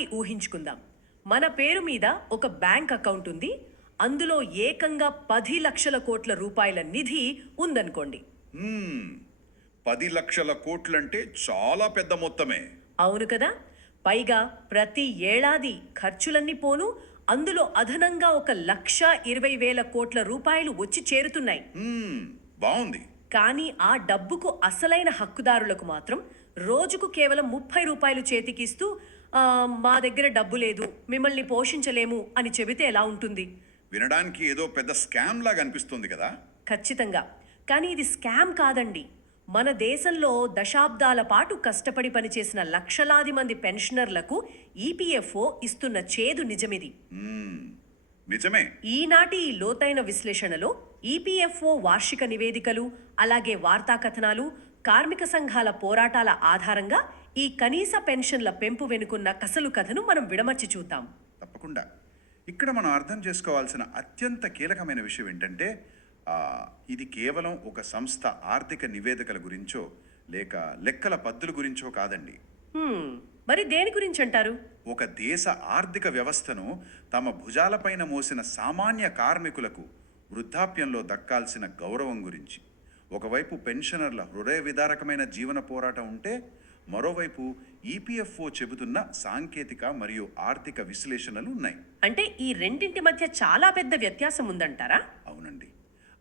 ఒకసారి ఊహించుకుందాం. మన పేరు మీద ఒక బ్యాంక్ అకౌంట్ ఉంది. అందులో ఏకంగా 10 లక్షల కోట్ల రూపాయల నిధి ఉందనుకోండి. 10 లక్షల కోట్లంటే చాలా పెద్ద మొత్తమే. అవును కదా. పైగా ప్రతి ఏడాది ఖర్చులన్నీ పోను అందులో అదనంగా 1,20,000 కోట్ల రూపాయలు వచ్చి చేరుతున్నాయి. బాగుంది. కానీ ఆ డబ్బుకు అసలైన హక్కుదారులకు మాత్రం రోజుకు కేవలం 30 రూపాయలు చేతికిస్తూ మా దగ్గర డబ్బు లేదు, మిమ్మల్ని పోషించలేము అని చెబితే ఎలా ఉంటుంది? వినడానికి ఏదో పెద్ద స్కామ్ లాగా అనిపిస్తుంది కదా. ఖచ్చితంగా. కానీ ఇది స్కామ్ కాదండి. మన దేశంలో దశాబ్దాల పాటు కష్టపడి పనిచేసిన లక్షలాది మంది పెన్షనర్లకు ఈపీఎఫ్ఓ ఇస్తున్న చేదు నిజమిది. నిజమే. ఈనాటి ఈ లోతైన విశ్లేషణలో ఈపీఎఫ్ఓ వార్షిక నివేదికలు, అలాగే వార్తా కథనాలు, కార్మిక సంఘాల పోరాటాల ఆధారంగా ఈ కనీస పెన్షన్ల పెంపు వెనుకున్న కసలు కథను మనం విడమర్చి చూద్దాం. తప్పకుండా. ఇక్కడ మనం అర్థం చేసుకోవాల్సిన అత్యంత కీలకమైన విషయం ఏంటంటే ఇది కేవలం ఒక సంస్థ ఆర్థిక నివేదికల గురించో లేక లెక్కల పద్ధతుల గురించో కాదండి. మరి దేని గురించి అంటారు? ఒక దేశ ఆర్థిక వ్యవస్థను తమ భుజాలపైన మోసిన సామాన్య కార్మికులకు వృద్ధాప్యంలో దక్కాల్సిన గౌరవం గురించి. ఒకవైపు పెన్షనర్ల హృదయ విదారకమైన జీవన పోరాటం ఉంటే, మరోవైపు ఈపీఎఫ్ఓ చెబుతున్న సాంకేతిక మరియు ఆర్థిక విశ్లేషణలు ఉన్నాయి. అంటే ఈ రెండింటి మధ్య చాలా పెద్ద వ్యత్యాసం ఉందంటారా? అవునండి.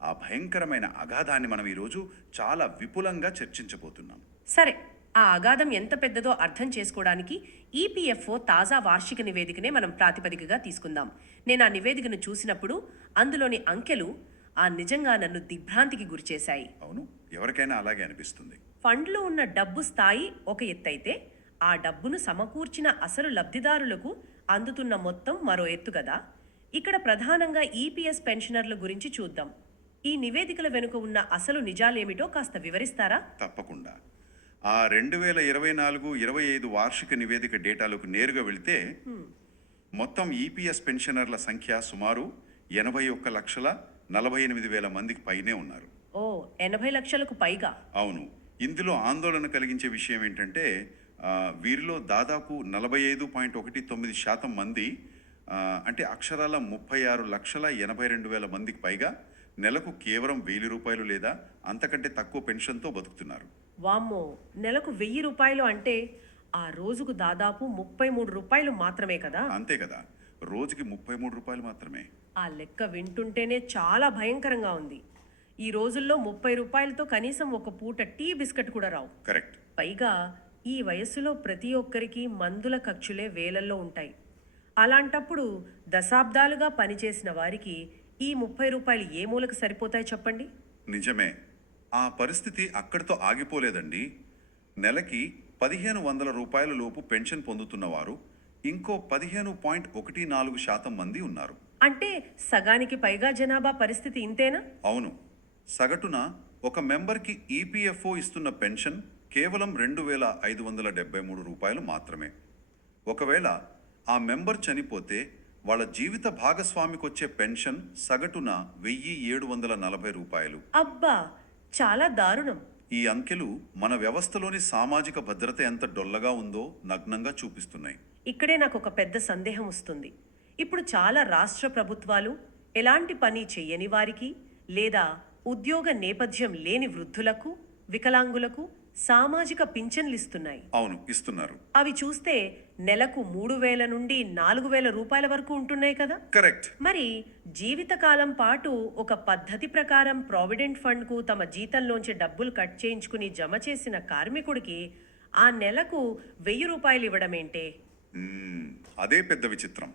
ఆ భయంకరమైన అగాధాన్ని మనం ఈరోజు చాలా విపులంగా చర్చించబోతున్నాం. సరే, ఆ అగాధం ఎంత పెద్దదో అర్థం చేసుకోవడానికి ఈపీఎఫ్ఓ తాజా వార్షిక నివేదికనే మనం ప్రాతిపదికగా తీసుకుందాం. నేను ఆ నివేదికను చూసినప్పుడు అందులోని అంకెలు నిజంగా నన్ను దిగ్భ్రాంతికి గురిచేశాయి. అవును, ఎవరికైనా అలాగే అనిపిస్తుంది. ఫండ్లో ఉన్న డబ్బు స్థాయి ఒక ఎత్తైతే, ఆ డబ్బును సమకూర్చిన అసలు లబ్ధిదారులకు అందుతున్న మొత్తం మరో ఎత్తు కదా. ఇక్కడ ప్రధానంగా ఈపీఎస్ పెన్షనర్ల గురించి చూద్దాం. ఈ నివేదికల వెనుక ఉన్న అసలు నిజాలేమిటో కాస్త వివరిస్తారా? తప్పకుండా. ఆ 2024-25 వార్షిక నివేదిక డేటాలకు నేరుగా వెళితే మొత్తం ఈపీఎస్ పెన్షనర్ల సంఖ్య సుమారు 81,48,000 మందికి పైనే ఉన్నారు. 80 లక్షలకు పైగా. అవును. ఇందులో ఆందోళన కలిగించే విషయం ఏంటంటే వీరిలో దాదాపు 45.19% మంది అంటే అక్షరాల 36,82,000 మందికి పైగా నెలకు కేవలం 1,000 రూపాయలు లేదా అంతకంటే తక్కువ పెన్షన్తో బతుకుతున్నారు. వామ్మో, నెలకు 1,000 రూపాయలు అంటే ఆ రోజుకు దాదాపు 33 రూపాయలు మాత్రమే కదా. అంతే కదా, రోజుకి 33 రూపాయలు మాత్రమే. ఆ లెక్క వింటుంటేనే చాలా భయంకరంగా ఉంది. ఈ రోజుల్లో 30 రూపాయలతో కనీసం ఒక పూట టీ బిస్కెట్ కూడా రావు. కరెక్ట్. పైగా ఈ వయస్సులో ప్రతి ఒక్కరికి మందుల ఖర్చులే వేలల్లో ఉంటాయి. అలాంటప్పుడు దశాబ్దాలుగా పనిచేసిన వారికి ఈ 30 రూపాయలు ఏ మూలకు సరిపోతాయి చెప్పండి? నిజమే. ఆ పరిస్థితి అక్కడితో ఆగిపోలేదండి. నెలకి 1,500 రూపాయల లోపు పెన్షన్ పొందుతున్నవారు ఇంకో 15.14% మంది ఉన్నారు. అంటే సగానికి పైగా జనాభా పరిస్థితి ఇంతేనా? అవును. సగటున ఒక మెంబర్కి ఈపీఎఫ్ఓ ఇస్తున్న పెన్షన్ కేవలం 2,573 రూపాయలు మాత్రమే. ఒకవేళ ఆ మెంబర్ చనిపోతే వాళ్ళ జీవిత భాగస్వామికి వచ్చే పెన్షన్ సగటున 1,740 రూపాయలు. అబ్బా, చాలా దారుణం. ఈ అంకెలు మన వ్యవస్థలోని సామాజిక భద్రత ఎంత డొల్లగా ఉందో నగ్నంగా చూపిస్తున్నాయి. ఇక్కడే నాకు ఒక పెద్ద సందేహం వస్తుంది. ఇప్పుడు చాలా రాష్ట్ర ప్రభుత్వాలు ఎలాంటి పని చెయ్యని వారికి లేదా ఉద్యోగ నేపథ్యం లేని వృద్ధులకు, వికలాంగులకు సామాజిక పింఛన్లు ఇస్తున్నాయి. అవును, ఇస్తున్నారు. అవి చూస్తే నెలకు 3,000 నుండి 4,000 రూపాయల వరకు ఉంటున్నాయి కదా. కరెక్ట్. మరి జీవితకాలం పాటు ఒక పద్ధతి ప్రకారం ప్రావిడెంట్ ఫండ్ కు తమ జీతంలోంచి డబ్బులు కట్ చేయించుకుని జమ చేసిన కార్మికుడికి ఆ నెలకు 1,000 రూపాయలు ఇవ్వడమేంటే? అదే పెద్ద విచిత్రం.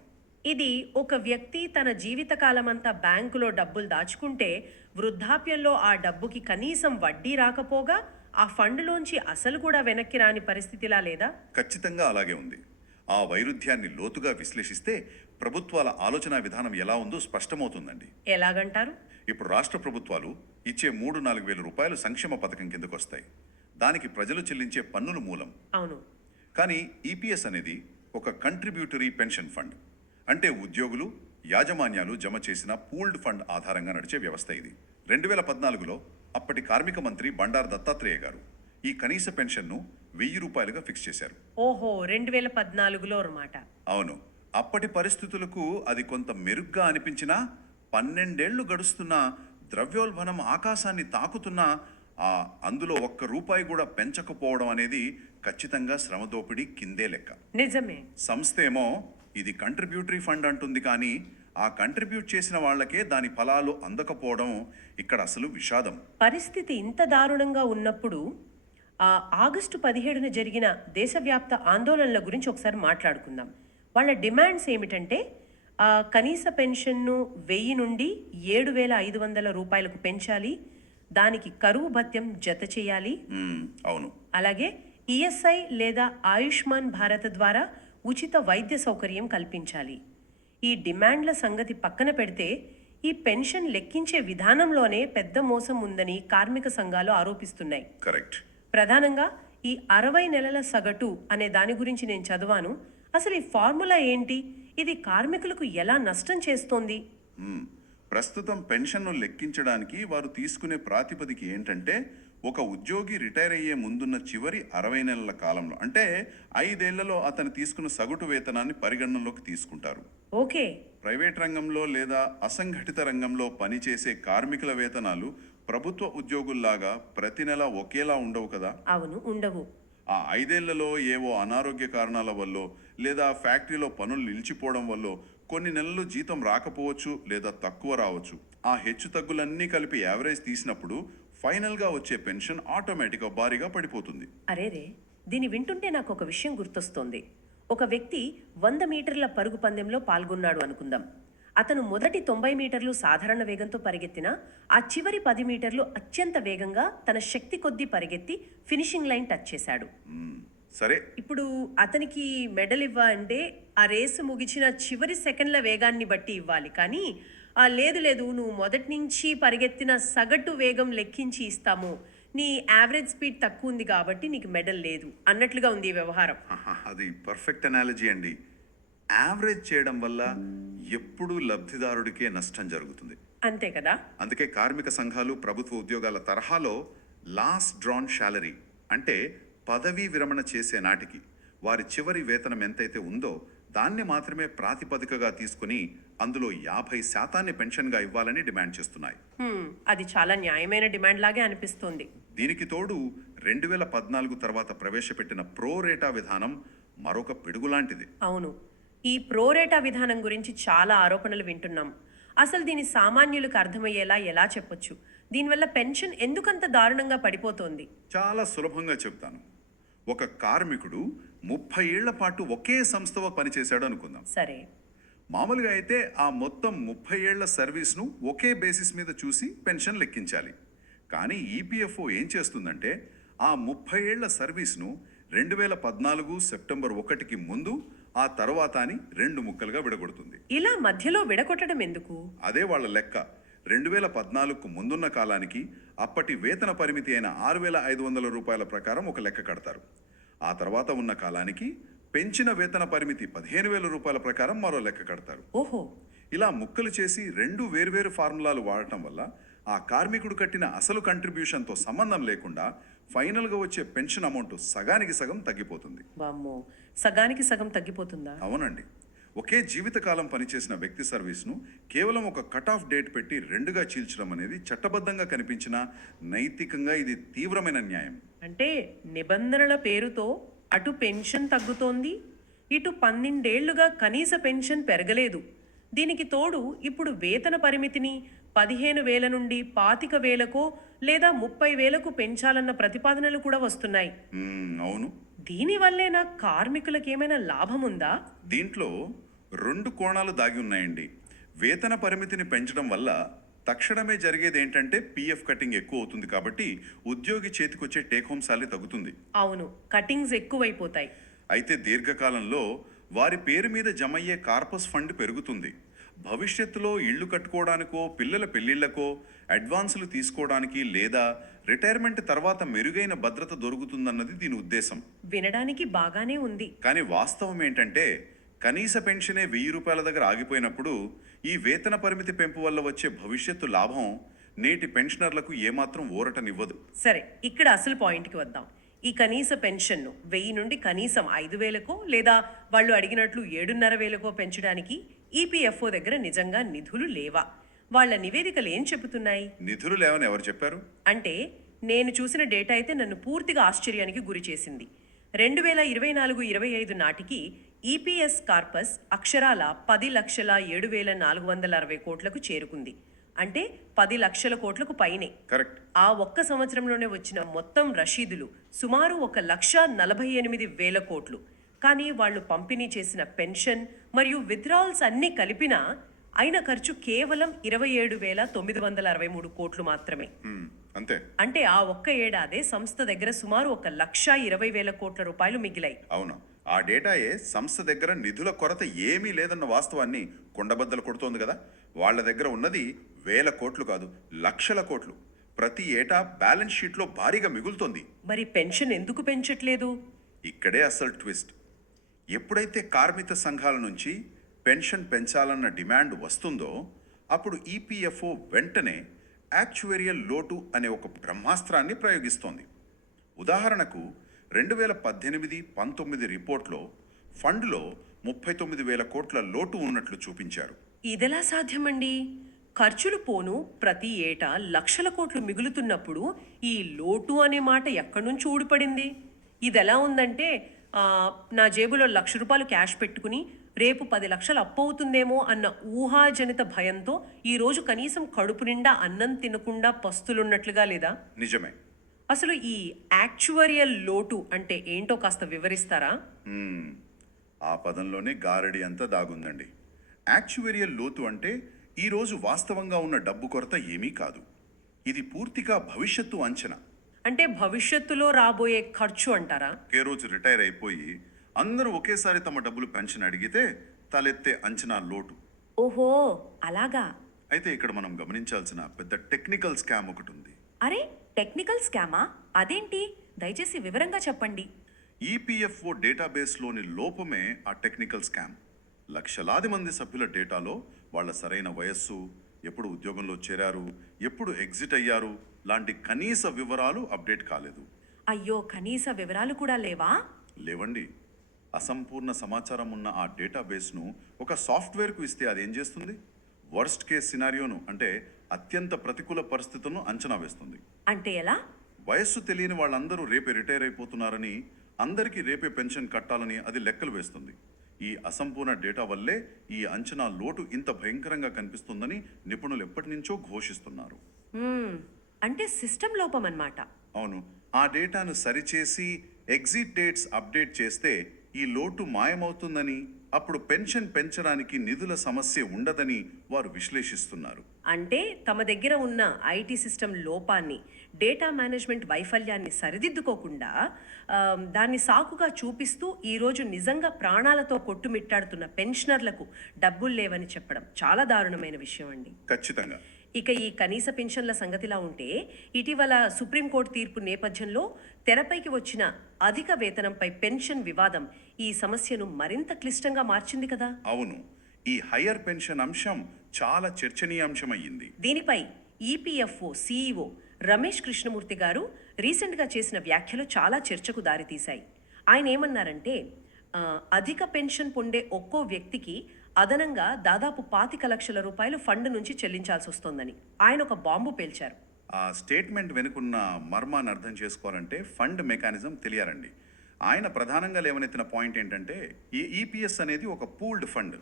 ఇది ఒక వ్యక్తి తన జీవితకాలమంతా బ్యాంకులో డబ్బులు దాచుకుంటే వృద్ధాప్యంలో ఆ డబ్బుకి కనీసం వడ్డీ రాకపోగా ఆ ఫండ్లోంచి అసలు కూడా వెనక్కి రాని పరిస్థితిలా లేదా? ఖచ్చితంగా అలాగే ఉంది. ఆ వైరుధ్యాన్ని లోతుగా విశ్లేషిస్తే ప్రభుత్వాల ఆలోచన విధానం ఎలా ఉందో స్పష్టమవుతుందండి. ఎలాగంటారు? ఇప్పుడు రాష్ట్ర ప్రభుత్వాలు ఇచ్చే 3-4 వేల రూపాయలు సంక్షేమ పథకం కిందకు వస్తాయి. దానికి ప్రజలు చెల్లించే పన్నులు మూలం. అవును. కానీ ఈపీఎస్ అనేది ఒక కంట్రిబ్యూటరీ పెన్షన్ ఫండ్. అంటే ఉద్యోగులు, యాజమాన్యాలు జమ చేసిన పూల్డ్ ఫండ్ ఆధారంగా నడిచే వ్యవస్థ ఇది. 2014లో అప్పటి కార్మిక మంత్రి బండారు దత్తాత్రేయ గారు ఈ కనీస పెన్షన్ను 1,000 రూపాయలుగా ఫిక్స్ చేశారు. ఓహో, 2014లో అన్నమాట. అవును, అప్పటి పరిస్థితులకు అది కొంత మెరుగ్గా అనిపించినా 12 ఏళ్లు గడుస్తున్నా ద్రవ్యోల్బణం ఆకాశాన్ని తాకుతున్నా ఆ అందులో ఒక్క రూపాయి కూడా పెంచకపోవడం అనేది ఖచ్చితంగా శ్రమదోపిడీ కిందే లెక్క. నిజమే. సంస్థ ఏమో ఇది కంట్రిబ్యూటరీ ఫండ్ అంటుంది, కానీ ఆ కంట్రిబ్యూట్ చేసిన వాళ్ళకే దాని ఫలాలు అందకపోవడం ఇక్కడ అసలు విషాదం. పరిస్థితి ఇంత దారుణంగా ఉన్నప్పుడు ఆగస్టు 17న జరిగిన దేశవ్యాప్త ఆందోళనల గురించి ఒకసారి మాట్లాడుకుందాం. వాళ్ళ డిమాండ్స్ ఏమిటంటే కనీస పెన్షన్ను 1000 నుండి 7,500 రూపాయలకు పెంచాలి, దానికి కరువు భత్యం జత చేయాలి, అవును. అలాగే ఈఎస్ఐ లేదా ఆయుష్మాన్ భారత్ ద్వారా ఉచిత వైద్య సౌకర్యం కల్పించాలి. ఈ డిమాండ్ల సంగతి పక్కన పెడితే ఈ పెన్షన్ లెక్కించే విధానంలోనే పెద్ద మోసం ఉందని కార్మిక సంఘాలు ఆరోపిస్తున్నాయి. కరెక్ట్. ప్రధానంగా ఈ 60 నెలల సగటు అనే దాని గురించి నేను చదివాను. అసలు ఈ ఫార్ములా ఏంటి? ఇది కార్మికులకు ఎలా నష్టం చేస్తోంది? ప్రస్తుతం పెన్షన్ను లెక్కించడానికి వారు తీసుకునే ప్రాతిపదిక ఏంటంటే, ఒక ఉద్యోగి రిటైర్ అయ్యే ముందున్న చివరి 60 నెలల కాలంలో, అంటే 5 ఏళ్లలో అతను తీసుకున్న సగటు వేతనాన్ని పరిగణనలోకి తీసుకుంటారు. ఓకే. ప్రైవేట్ రంగంలో లేదా అసంఘటిత రంగంలో పనిచేసే కార్మికుల వేతనాలు ప్రభుత్వ ఉద్యోగుల్లాగా ప్రతి నెల ఒకేలా ఉండవు కదా. అవును, ఉండవు. ఆ 5 ఏళ్లలో ఏవో అనారోగ్య కారణాల వల్ల లేదా ఫ్యాక్టరీలో పనులు నిలిచిపోవడం వల్ల కొన్ని నెలలు జీతం రాకపోవచ్చు లేదా తక్కువ రావచ్చు. ఆ హెచ్చు తగ్గులన్నీ కలిపి యావరేజ్ తీసినప్పుడు ఫైనల్గా వచ్చే పెన్షన్ ఆటోమేటిక్గా భారీగా పడిపోతుంది. అరేరే, దీన్ని వింటుంటే నాకు ఒక విషయం గుర్తొస్తోంది. ఒక వ్యక్తి 100 మీటర్ల పరుగు పందెంలో పాల్గొన్నాడు అనుకుందాం. అతను మొదటి 90 మీటర్లు సాధారణ వేగంతో పరిగెత్తినా ఆ చివరి 10 మీటర్లు అత్యంత వేగంగా తన శక్తి కొద్దీ పరిగెత్తి ఫినిషింగ్ లైన్ టచ్ చేశాడు. సరే, ఇప్పుడు అతనికి మెడల్ ఇవ్వాలంటే ఆ రేసు ముగిసిన చివరి సెకండ్ల వేగాన్ని బట్టి ఇవ్వాలి, కానీ లేదు లేదు, నువ్వు మొదటి నుంచి పరిగెత్తిన సగటు వేగం లెక్కించి ఇస్తాము, నీ యావరేజ్ స్పీడ్ తక్కువ ఉంది కాబట్టి నీకు మెడల్ లేదు అన్నట్లుగా ఉంది ఈ వ్యవహారం. అది పర్ఫెక్ట్ అనాలజీ అండి. యావరేజ్ చేయడం వల్ల ఎప్పుడూ లబ్ధిదారుడికే నష్టం జరుగుతుంది. అంతే కదా. అందుకే కార్మిక సంఘాలు ప్రభుత్వ ఉద్యోగాల తరహాలో లాస్ట్ డ్రాన్ శాలరీ, అంటే పదవీ విరమణ చేసే నాటికి వారి చివరి వేతనం ఎంతైతే ఉందో దాన్ని మాత్రమే ప్రాతిపదికగా తీసుకుని అందులో 50% పెన్షన్గా ఇవ్వాలని డిమాండ్ చేస్తున్నాయి. అది చాలా న్యాయమైన డిమాండ్ లాగే అనిపిస్తుంది. దీనికి తోడు 2014 తర్వాత ప్రవేశపెట్టిన ప్రోరేటా విధానం మరొక పిడుగులాంటిది. అవును, ఈ ప్రోరేటా విధానం గురించి చాలా ఆరోపణలు వింటున్నాం. అసలు దీని సామాన్యులకు అర్థమయ్యేలా ఎలా చెప్పొచ్చు? దీనివల్ల పెన్షన్ ఎందుకంత దారుణంగా పడిపోతోంది? చాలా సులభంగా చెప్తాను. ఒక కార్మికుడు 30 ఏళ్ల పాటు ఒకే సంస్థలో పనిచేశాడు అనుకుందాం. సరే. మామూలుగా అయితే ఆ మొత్తం 30 ఏళ్ల సర్వీస్ను ఒకే బేసిస్ మీద చూసి పెన్షన్ లెక్కించాలి. కానీ ఈపీఎఫ్ఓ ఏం చేస్తుందంటే ఆ 30 ఏళ్ల సర్వీస్ను 2014 సెప్టెంబర్ 1కి ముందు, ఆ తర్వాత అని 2 ముక్కలుగా విడగొడుతుంది. ఇలా మధ్యలో విడగొట్టడం ఎందుకు? అదే వాళ్ళ లెక్క. 2014కు ముందున్న కాలానికి అప్పటి వేతన పరిమితి అయిన 6,500 రూపాయల ప్రకారం ఒక లెక్క కడతారు. ఆ తర్వాత ఉన్న కాలానికి పెంచిన వేతన పరిమితి 15,000 రూపాయల ప్రకారం మరో లెక్క కడతారు. ఓహో. ఇలా ముక్కలు చేసి 2 వేర్వేరు ఫార్ములాలు వాడటం వల్ల ఆ కార్మికుడు కట్టిన అసలు కంట్రిబ్యూషన్తో సంబంధం లేకుండా ఫైనల్గా వచ్చే పెన్షన్ అమౌంట్ సగానికి సగం తగ్గిపోతుంది. వామ్మో, సగానికి సగం తగ్గిపోతుందా? అవునండి. ఒకే జీవితకాలం పనిచేసిన వ్యక్తి సర్వీస్ను కేవలం ఒక కట్ ఆఫ్ డేట్ పెట్టి 2గా చీల్చడం అనేది చట్టబద్ధంగా కనిపించినా నైతికంగా ఇది తీవ్రమైన న్యాయం. అంటే నిబంధనల పేరుతో అటు పెన్షన్ తగ్గుతోంది, ఇటు 12 ఏళ్లుగా కనీస పెన్షన్ పెరగలేదు. దీనికి తోడు ఇప్పుడు వేతన పరిమితిని 15,000 నుండి 25,000కో లేదా 30,000కు పెంచాలన్న ప్రతిపాదనలు కూడా వస్తున్నాయి. అవును. దీనివల్లేనా కార్మికులకు ఏమైనా లాభం ఉందా? దీంట్లో 2 కోణాలు దాగి ఉన్నాయండి. వేతన పరిమితిని పెంచడం వల్ల తక్షణమే జరిగేది ఏంటంటే పిఎఫ్ కటింగ్ ఎక్కువ అవుతుంది కాబట్టి ఉద్యోగి చేతికొచ్చే టేక్ హోమ్ సాలరీ తగ్గుతుంది. అవును, కటింగ్స్ ఎక్కువైపోతాయి. అయితే దీర్ఘకాలంలో వారి పేరు మీద జమయ్యే కార్పస్ ఫండ్ పెరుగుతుంది. భవిష్యత్తులో ఇళ్లు కట్టుకోవడానికో, పిల్లల పెళ్లిళ్లకో, అడ్వాన్సులు తీసుకోవడానికి లేదా రిటైర్మెంట్ తర్వాత మెరుగైన భద్రత దొరుకుతుందన్నది దీని ఉద్దేశం. వినడానికి బాగానే ఉంది. కానీ వాస్తవం ఏంటంటే కనీస పెన్షనే 1000 రూపాయల దగ్గర ఆగిపోయినప్పుడు ఈ వేతన పరిమితి పెంపు వల్ల వచ్చే భవిష్యత్తు లాభం నేటి పెన్షనర్లకు ఏమాత్రం ఊరటనివ్వదు. సరే, ఇక్కడ అసలు పాయింట్కి వద్దాం. ఈ కనీస పెన్షన్ను 1000 నుండి కనీసం 5000కో లేదా వాళ్ళు అడిగినట్లు 7500కో పెంచడానికి ఈపీఎఫ్ఓ దగ్గర నిజంగా నిధులు లేవా? వాళ్ళ నివేదికలు ఏం చెబుతున్నాయి? నిధులు లేవని ఎవరు చెప్పారు? అంటే నేను చూసిన డేటా అయితే నన్ను పూర్తిగా ఆశ్చర్యానికి గురి చేసింది. 2024-25 నాటికి ఈపీఎస్ కార్పస్ అక్షరాల 10,07,460 కోట్లకు చేరుకుంది. అంటే 10 లక్షల కోట్లకు పైనే. కరెక్ట్. ఆ ఒక్క సంవత్సరంలోనే వచ్చిన మొత్తం రషీదులు సుమారు 1,48,000 కోట్లు. కానీ వాళ్ళు పంపిణీ చేసిన పెన్షన్ మరియు విత్డ్రాల్స్ అన్నీ కలిపినా అయిన ఖర్చు కేవలం 27,963 కోట్లు మాత్రమే. అంతే. అంటే ఆ ఒక్క ఏడాదే సంస్థ దగ్గర సుమారు 1,20,000 కోట్ల రూపాయలు మిగిలాయి. అవును, ఆ డేటాయే సంస్థ దగ్గర నిధుల కొరత ఏమీ లేదన్న వాస్తవాన్ని కొండబద్దలు కొడుతోంది కదా. వాళ్ళ దగ్గర ఉన్నది 1000 కోట్లు కాదు, లక్షల కోట్లు. ప్రతి ఏటా బ్యాలెన్స్ షీట్లో భారీగా మిగులుతోంది. మరి పెన్షన్ ఎందుకు పెంచట్లేదు? ఇక్కడే అసలు ట్విస్ట్. ఎప్పుడైతే కార్మిక సంఘాల నుంచి పెన్షన్ పెంచాలన్న డిమాండ్ వస్తుందో అప్పుడు ఈపీఎఫ్ఓ వెంటనే యాక్చువేరియల్ లోటు అనే ఒక బ్రహ్మాస్త్రాన్ని ప్రయోగిస్తోంది. ఉదాహరణకు 2018-19 రిపోర్ట్లో ఫండ్లో 39,000 కోట్ల లోటు ఉన్నట్లు చూపించారు. ఇదెలా సాధ్యమండి? ఖర్చులు పోను ప్రతి ఏటా లక్షల కోట్లు మిగులుతున్నప్పుడు ఈ లోటు అనే మాట ఎక్కడి నుంచి ఊడిపడింది? ఇదెలా ఉందంటే నా జేబులో ₹1,00,000 క్యాష్ పెట్టుకుని రేపు 10 లక్షలు అప్పు అవుతుందేమో అన్న ఊహాజనిత భయంతో ఈరోజు కనీసం కడుపు నిండా అన్నం తినకుండా పస్తులున్నట్లుగా లేదా? నిజమే. అసలు ఈ యాక్చువరియల్ లోటు అంటే ఏంటో కాస్త వివరిస్తారా? ఆ పదంలోనే గారడి అంతా దాగుందండి. యాక్చువేరియల్ లోతు అంటే ఈరోజు వాస్తవంగా ఉన్న డబ్బు కొరత ఏమీ కాదు. ఇది పూర్తిగా భవిష్యత్తు అంచనా. అంటే భవిష్యత్తులో రాబోయే ఖర్చు అంటారా? ఒకే రోజు రిటైర్ అయిపోయి అందరూ ఒకేసారి తమ డబ్బులు పెన్షన్ అడిగితే తలెత్తే అంచనా లోటు. ఓహో, అలాగా. అయితే ఇక్కడ మనం గమనించాల్సిన పెద్ద టెక్నికల్ స్కామ్ ఒకటి ఉంది. అరే, టెక్నికల్ స్కామా? అదేంటి? దయచేసి వివరంగా చెప్పండి. ఈపీఎఫ్ఓ డేటాబేస్లోని లోపమే ఆ టెక్నికల్ స్కామ్. లక్షలాది మంది సభ్యుల డేటాలో వాళ్ళ సరైన వయస్సు, ఎప్పుడు ఉద్యోగంలో చేరారు, ఎప్పుడు ఎగ్జిట్ అయ్యారు లాంటి కనీస వివరాలు అప్డేట్ కాలేదు. అయ్యో, కనీస వివరాలు కూడా లేవా? లేవండి. అసంపూర్ణ సమాచారం ఉన్న ఆ డేటాబేస్ను ఒక సాఫ్ట్వేర్కు ఇస్తే అదేం చేస్తుంది? వర్స్ట్ కేస్ సినారియోను, అంటే అత్యంత ప్రతికూల పరిస్థితులను అంచనా వేస్తుంది. అంటే ఎలా? వయస్సు తెలియని వాళ్ళందరూ రేపే రిటైర్ అయిపోతున్నారని, అందరికీ రేపే పెన్షన్ కట్టాలని అది లెక్కలు వేస్తుంది. ఈ అసంపూర్ణ డేటా వల్లే ఈ అంచనా లోటు ఇంత భయంకరంగా కనిపిస్తుందని నిపుణులు ఎప్పటి నుంచో ఘోషిస్తున్నారు. అంటే సిస్టమ్ లోపం అన్నమాట. అవును, ఆ డేటాను సరిచేసి ఎగ్జిట్ డేట్స్ అప్డేట్ చేస్తే ఈ లోటు మాయమవుతుందని, అప్పుడు పెన్షన్ పెంచడానికి నిధుల సమస్య ఉండదని వారు విశ్లేషిస్తున్నారు. అంటే తమ దగ్గర ఉన్న ఐటీ సిస్టమ్ లోపాన్ని, డేటా మేనేజ్మెంట్ వైఫల్యాన్ని సరిదిద్దుకోకుండా దాన్ని సాకుగా చూపిస్తూ ఈరోజు నిజంగా ప్రాణాలతో కొట్టుమిట్టాడుతున్న పెన్షనర్లకు డబ్బులు లేవని చెప్పడం చాలా దారుణమైన విషయం అండి. ఖచ్చితంగా. ఇక ఈ కనీస పెన్షన్ల సంగతిలా ఉంటే ఇటీవల సుప్రీంకోర్టు తీర్పు నేపథ్యంలో తెరపైకి వచ్చిన అధిక వేతనంపై పెన్షన్ వివాదం ఈ సమస్యను మరింత క్లిష్టంగా మార్చింది కదా. అవును, ఈ హయ్యర్ పెన్షన్ అంశం చాలా చర్చనీయాంశమయ్యింది. దీనిపై ఈపీఎఫ్ఓ సీఈఓ రమేష్ కృష్ణమూర్తి గారు రీసెంట్గా చేసిన వ్యాఖ్యలు చాలా చర్చకు దారితీశాయి. ఆయన ఏమన్నారంటే అధిక పెన్షన్ పొందే ఒక్కో వ్యక్తికి అదనంగా దాదాపు 25 లక్షల రూపాయలు ఫండ్ నుంచి చెల్లించాల్సి వస్తోందని ఆయన ఒక బాంబు పేల్చారు. ఆ స్టేట్మెంట్ వెనుకున్న మర్మాన్ని అర్థం చేసుకోవాలంటే ఫండ్ మెకానిజం తెలియాలండి. ఆయన ప్రధానంగా లేవనెత్తిన పాయింట్ ఏంటంటే ఈ ఈపీఎస్ అనేది ఒక పూల్డ్ ఫండ్.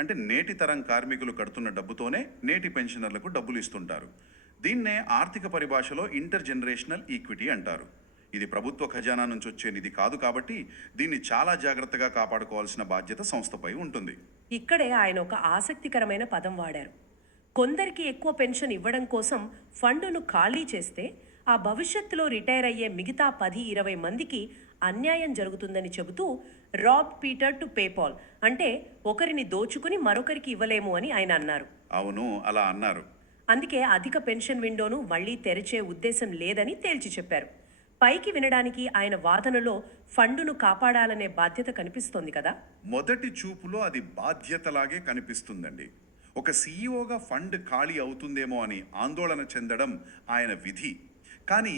అంటే నేటి తరం కార్మికులు కడుతున్న డబ్బుతోనే నేటి పెన్షనర్లకు డబ్బులు ఇస్తుంటారు. దీన్నే ఆర్థిక పరిభాషలో ఇంటర్ జనరేషనల్ ఈక్విటీ అంటారు. ఇది ప్రభుత్వ ఖజానా నుంచి వచ్చే నిధి కాదు కాబట్టి దీన్ని చాలా జాగ్రత్తగా కాపాడుకోవాల్సిన బాధ్యత సంస్థపై ఉంటుంది. ఇక్కడే ఆయన ఒక ఆసక్తికరమైన పదం వాడారు. కొందరికి ఎక్కువ పెన్షన్ ఇవ్వడం కోసం ఫండును ఖాళీ చేస్తే ఆ భవిష్యత్తులో రిటైర్ అయ్యే మిగతా 10-20 మందికి అన్యాయం జరుగుతుందని చెబుతూ రాబ్ పీటర్ టు పేపాల్, అంటే ఒకరిని దోచుకుని మరొకరికి ఇవ్వలేము అని ఆయన అన్నారు. అవును, అలా అన్నారు. అందుకే అధిక పెన్షన్ విండోను మళ్లీ తెరిచే ఉద్దేశం లేదని తేల్చి చెప్పారు. పైకి వినడానికి ఆయన వాదనలో ఫండును కాపాడాలనే బాధ్యత కనిపిస్తోంది కదా. మొదటి చూపులో అది బాధ్యతలాగే కనిపిస్తుందండి. ఒక సీఈఓగా ఫండ్ ఖాళీ అవుతుందేమో అని ఆందోళన చెందడం ఆయన విధి. కానీ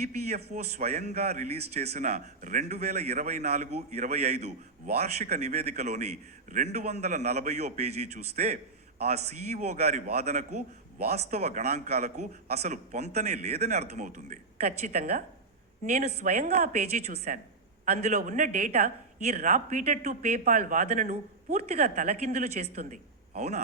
ఈపీఎఫ్ఓ స్వయంగా రిలీజ్ చేసిన 2024-25 వార్షిక నివేదికలోని 240వ పేజీ చూస్తే ఆ సీఈఓ గారి వాదనకు వాస్తవ గణాంకాలకు అసలు పొంతనే లేదని అర్థమవుతుంది. ఖచ్చితంగా. నేను స్వయంగా ఆ పేజీ చూశాను. అందులో ఉన్న డేటా ఈ రాబ్ పీటర్ టు పేపాల్ వాదనను పూర్తిగా తలకిందులు చేస్తుంది. అవునా?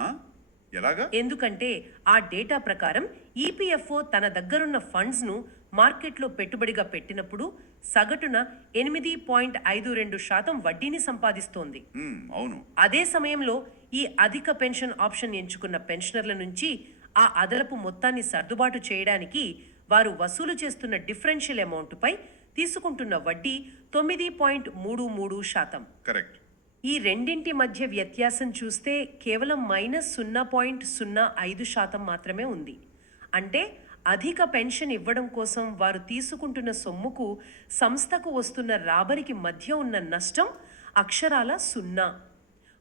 ఎలాగా? ఎందుకంటే ఆ డేటా ప్రకారం ఈపీఎఫ్ఓ తన దగ్గరున్న ఫండ్స్ను మార్కెట్లో పెట్టుబడిగా పెట్టినప్పుడు సగటున 8.52% వడ్డీని సంపాదిస్తోంది. అవును. అదే సమయంలో ఈ అధిక పెన్షన్ ఆప్షన్ ఎంచుకున్న పెన్షనర్ల నుంచి ఆ అదనపు మొత్తాన్ని సర్దుబాటు చేయడానికి వారు వసూలు చేస్తున్న డిఫరెన్షియల్ అమౌంట్పై తీసుకుంటున్న వడ్డీ 9.33%. కరెక్ట్. ఈ రెండింటి మధ్య వ్యత్యాసం చూస్తే కేవలం -0.05% మాత్రమే ఉంది. అంటే అధిక పెన్షన్ ఇవ్వడం కోసం వారు తీసుకుంటున్న సొమ్ముకు సంస్థకు వస్తున్న రాబడికి మధ్య ఉన్న నష్టం అక్షరాల 0.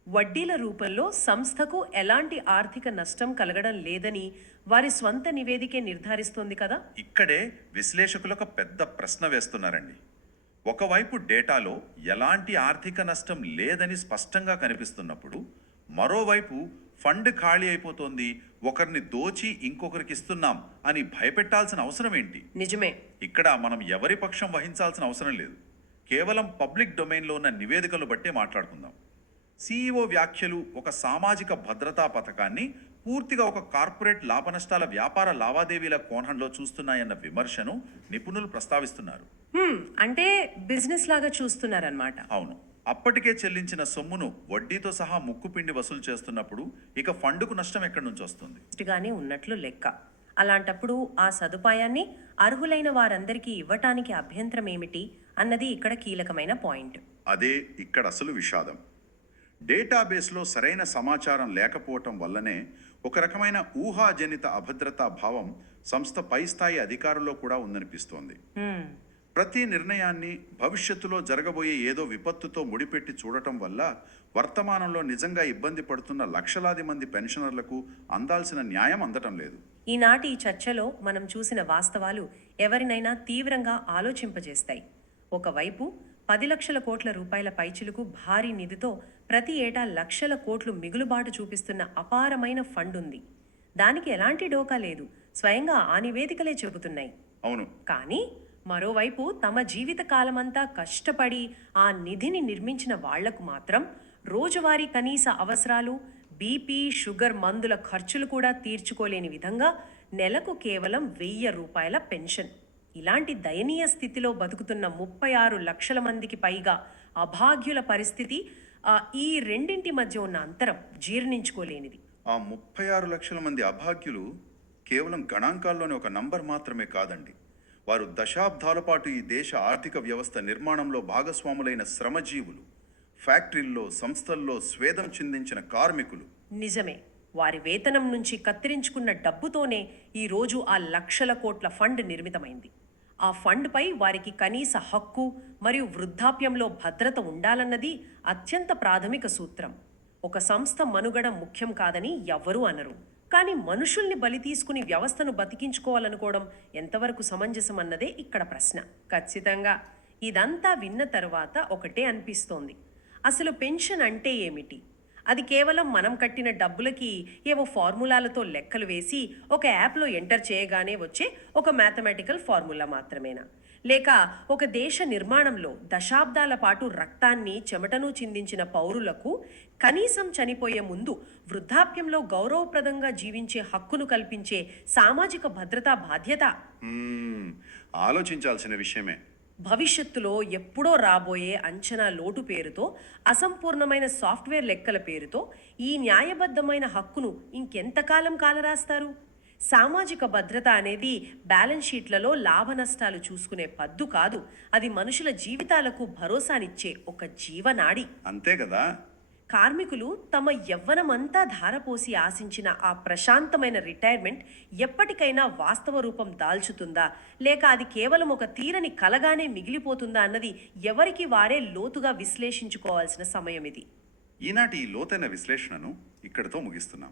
వడ్డీల రూపంలో సంస్థకు ఎలాంటి ఆర్థిక నష్టం కలగడం లేదని వారి స్వంత నివేదికే నిర్ధారిస్తోంది కదా. ఇక్కడే విశ్లేషకులకు పెద్ద ప్రశ్న వేస్తున్నారండి. ఒకవైపు డేటాలో ఎలాంటి ఆర్థిక నష్టం లేదని స్పష్టంగా కనిపిస్తున్నప్పుడు, మరోవైపు ఫండ్ ఖాళీ అయిపోతోంది, ఒకరిని దోచి ఇంకొకరికి ఇస్తున్నాం అని భయపెట్టాల్సిన అవసరం ఏంటి? నిజమే. ఇక్కడ మనం ఎవరి పక్షం వహించాల్సిన అవసరం లేదు. కేవలం పబ్లిక్ డొమైన్లో ఉన్న నివేదికలు బట్టే మాట్లాడుకుందాం. సీఈఓ వ్యాఖ్యలు ఒక సామాజిక భద్రతా పథకాన్ని పూర్తిగా ఒక కార్పొరేట్ లాభనష్టాల వ్యాపార లావాదేవీల కోణంలో చూస్తున్నాయన్న విమర్శను నిపుణులు ప్రస్తావిస్తున్నారు. అంటే బిజినెస్ లాగా చూస్తున్నారన్నమాట. అవును. అప్పటికే చెల్లించిన సొమ్మును వడ్డీతో సహా ముక్కుపిండి వసూలు చేస్తున్నప్పుడు ఇక ఫండుకు నష్టం ఎక్కడి నుంచి వస్తుంది? గానే ఉన్నట్లు లెక్క. అలాంటప్పుడు ఆ సదుపాయాన్ని అర్హులైన వారందరికీ ఇవ్వటానికి అభ్యంతరం ఏమిటి అన్నది ఇక్కడ కీలకమైన పాయింట్. అదే ఇక్కడ అసలు విషాదం. డేటాబేస్లో సరైన సమాచారం లేకపోవటం వల్లనే ఒక రకమైన ఊహాజనిత అభద్రతా భావం సంస్థ పై స్థాయి అధికారుల్లో కూడా ఉందనిపిస్తోంది. ప్రతి నిర్ణయాన్ని భవిష్యత్తులో జరగబోయే ఏదో విపత్తుతో ముడిపెట్టి చూడటం వల్ల వర్తమానంలో నిజంగా ఇబ్బంది పడుతున్న లక్షలాది మంది పెన్షనర్లకు అందాల్సిన న్యాయం అందటం లేదు. ఈనాటి ఈ చర్చలో మనం చూసిన వాస్తవాలు ఎవరినైనా తీవ్రంగా ఆలోచింపజేస్తాయి. ఒకవైపు 10 లక్షల కోట్ల రూపాయల పైచిలుకు భారీ నిధితో ప్రతి ఏటా లక్షల కోట్లు మిగులుబాటు చూపిస్తున్న అపారమైన ఫండ్ ఉంది. దానికి ఎలాంటి డోకా లేదు, స్వయంగా ఆ నివేదికలే చెబుతున్నాయి. అవును. కానీ మరోవైపు తమ జీవిత కాలమంతా కష్టపడి ఆ నిధిని నిర్మించిన వాళ్లకు మాత్రం రోజువారీ కనీస అవసరాలు, బీపీ, షుగర్ మందుల ఖర్చులు కూడా తీర్చుకోలేని విధంగా నెలకు కేవలం 1000 రూపాయల పెన్షన్. ఇలాంటి దయనీయ స్థితిలో బతుకుతున్న 36 లక్షల మందికి పైగా అభాగ్యుల పరిస్థితి ఈ రెండింటి మధ్య ఉన్న అంతరం జీర్ణించుకోలేనిది. ఆ 36 లక్షల మంది అభాగ్యులు కేవలం గణాంకాల్లోని ఒక నంబర్ మాత్రమే కాదండి. వారు దశాబ్దాల పాటు ఈ దేశ ఆర్థిక వ్యవస్థ నిర్మాణంలో భాగస్వాములైన శ్రమజీవులు, ఫ్యాక్టరీల్లో, సంస్థల్లో స్వేదం చిందించిన కార్మికులు. నిజమే. వారి వేతనం నుంచి కత్తిరించుకున్న డబ్బుతోనే ఈరోజు ఆ లక్షల కోట్ల ఫండ్ నిర్మితమైంది. ఆ ఫండ్పై వారికి కనీస హక్కు మరియు వృద్ధాప్యంలో భద్రత ఉండాలన్నది అత్యంత ప్రాథమిక సూత్రం. ఒక సంస్థ మనుగడ ముఖ్యం కాదని ఎవ్వరూ అనరు. కానీ మనుషుల్ని బలి తీసుకుని వ్యవస్థను బతికించుకోవాలనుకోవడం ఎంతవరకు సమంజసం అన్నదే ఇక్కడ ప్రశ్న. ఖచ్చితంగా ఇదంతా విన్న తర్వాత ఒకటే అనిపిస్తోంది, అసలు పెన్షన్ అంటే ఏమిటి? అది కేవలం మనం కట్టిన డబ్బులకి ఏవో ఫార్ములాలతో లెక్కలు వేసి ఒక యాప్లో ఎంటర్ చేయగానే వచ్చే ఒక మ్యాథమెటికల్ ఫార్ములా మాత్రమేనా? లేక ఒక దేశ నిర్మాణంలో దశాబ్దాల పాటు రక్తాన్ని, చెమటను చిందించిన పౌరులకు కనీసం చనిపోయే ముందు వృద్ధాప్యంలో గౌరవప్రదంగా జీవించే హక్కును కల్పించే సామాజిక భద్రతా బాధ్యత? ఆలోచించాల్సిన విషయమే. భవిష్యత్తులో ఎప్పుడో రాబోయే అంచనా లోటు పేరుతో, అసంపూర్ణమైన సాఫ్ట్వేర్ లెక్కల పేరుతో ఈ న్యాయబద్ధమైన హక్కును ఇంకెంతకాలం కాలరాస్తారు? సామాజిక భద్రత అనేది బ్యాలెన్స్ షీట్లలో లాభ నష్టాలు చూసుకునే పద్దు కాదు. అది మనుషుల జీవితాలకు భరోసానిచ్చే ఒక జీవనాడి. అంతే కదా. కార్మికులు తమ యవ్వనమంతా ధారపోసి ఆశించిన ఆ ప్రశాంతమైన రిటైర్మెంట్ ఎప్పటికైనా వాస్తవ రూపం దాల్చుతుందా, లేక అది కేవలం ఒక తీరని కలగానే మిగిలిపోతుందా అన్నది ఎవరికి వారే లోతుగా విశ్లేషించుకోవాల్సిన సమయం ఇది. ఈనాటి ఈ లోతైన విశ్లేషణను ఇక్కడితో ముగిస్తున్నాం.